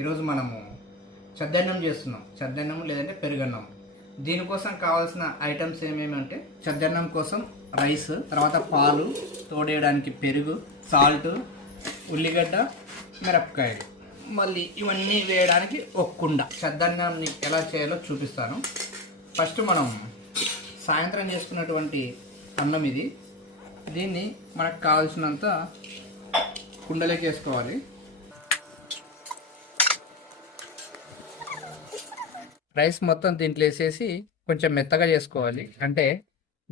ఈరోజు మనము చద్దన్నం చేస్తున్నాం. చద్దన్నం లేదంటే పెరుగన్నం. దీనికోసం కావాల్సిన ఐటమ్స్ ఏమేమి అంటే చద్దన్నం కోసం రైస్, తర్వాత పాలు, తోడేయడానికి పెరుగు, సాల్ట్, ఉల్లిగడ్డ, మిరపకాయలు, మళ్ళీ ఇవన్నీ వేయడానికి ఒక కుండ. చద్దన్నాన్ని ఎలా చేయాలో చూపిస్తాను. ఫస్ట్ మనం సాయంత్రం చేసుకున్నటువంటి అన్నం ఇది. దీన్ని మనకు కావాల్సినంత కుండలోకి వేసుకోవాలి. రైస్ మొత్తం దీంట్లో వేసేసి కొంచెం మెత్తగా చేసుకోవాలి. అంటే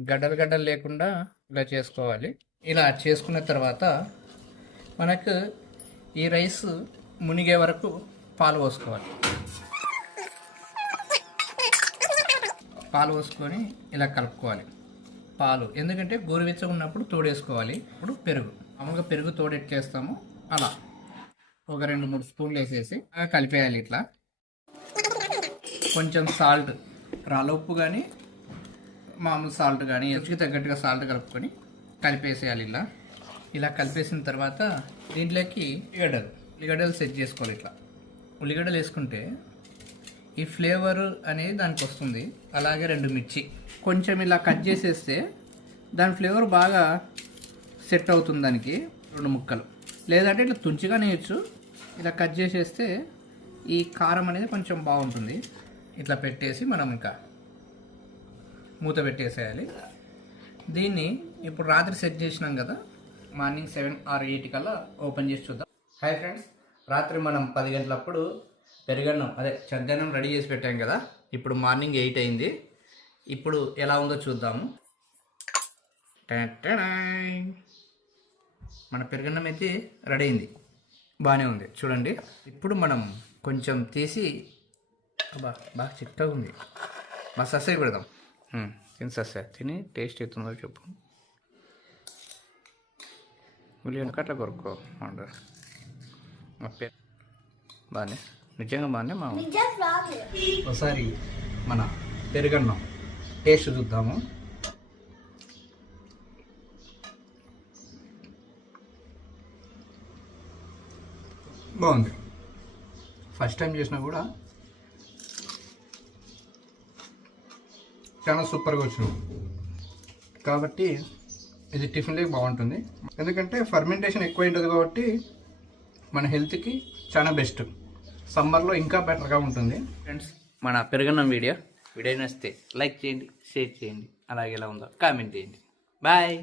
గడ్డలు గడ్డలు లేకుండా ఇలా చేసుకోవాలి. ఇలా చేసుకున్న తర్వాత మనకు ఈ రైస్ మునిగే వరకు పాలు పోసుకోవాలి. పాలు పోసుకొని ఇలా కలుపుకోవాలి. పాలు ఎందుకంటే గోరువెచ్చగా ఉన్నప్పుడు తోడేసుకోవాలి. ఇప్పుడు పెరుగు, మామూలుగా పెరుగు తోడెట్టేస్తాము అలా ఒక 2-3 స్పూన్లు వేసేసి కలిపేయాలి. ఇట్లా కొంచెం సాల్ట్, రాళ్ళ ఉప్పు కానీ మామూలు సాల్ట్ కానీ రుచికి తగ్గట్టుగా సాల్ట్ కలుపుకొని కలిపేసేయాలి. ఇలా కలిపేసిన తర్వాత దీంట్లోకి ఉల్లిగడ్డలు సెట్ చేసుకోవాలి. ఇట్లా ఉల్లిగడ్డలు వేసుకుంటే ఈ ఫ్లేవర్ అనేది దానికి వస్తుంది. అలాగే 2 మిర్చి కొంచెం ఇలా కట్ చేసేస్తే దాని ఫ్లేవర్ బాగా సెట్ అవుతుంది. దానికి 2 ముక్కలు, లేదంటే ఇట్లా తుంచిగానే వేయచ్చు. ఇలా కట్ చేసేస్తే ఈ కారం అనేది కొంచెం బాగుంటుంది. ఇట్లా పెట్టేసి మనం ఇంకా మూత పెట్టేసేయాలి. దీన్ని ఇప్పుడు రాత్రి సెట్ చేసినాం కదా, మార్నింగ్ 7 or 8 కల్లా ఓపెన్ చేసి చూద్దాం. హాయ్ ఫ్రెండ్స్, రాత్రి మనం 10 గంటలప్పుడు పెరుగన్నం అదే చద్దన్నం రెడీ చేసి పెట్టాం కదా. ఇప్పుడు మార్నింగ్ 8 అయింది. ఇప్పుడు ఎలా ఉందో చూద్దాము. మన పెరుగన్నం అయితే రెడీ అయింది, బాగానే ఉంది చూడండి. ఇప్పుడు మనం కొంచెం తీసి బాగా చిక్కగా ఉంది, మా సస్సే పెడదాం. తిని సస్సే తిని టేస్ట్ అవుతుందో చెప్పు. ఉల్లిగడ్డ అట్లా కొరుక్కో బాగానే, నిజంగా బాగానే. మా ఒకసారి మన పెరుగన్నం టేస్ట్ చూద్దాము. బాగుంది. ఫస్ట్ టైం చేసినా కూడా చాలా సూపర్గా వచ్చింది. కాబట్టి ఇది టిఫిన్లోకి బాగుంటుంది. ఎందుకంటే ఫర్మెంటేషన్ ఎక్కువ ఉంటుంది కాబట్టి మన హెల్త్కి చాలా బెస్ట్. సమ్మర్లో ఇంకా బెటర్గా ఉంటుంది. ఫ్రెండ్స్, మన పెరుగన్నం వీడియో నచ్చితే లైక్ చేయండి, షేర్ చేయండి, అలాగే ఎలా ఉందో కామెంట్ చేయండి. బాయ్.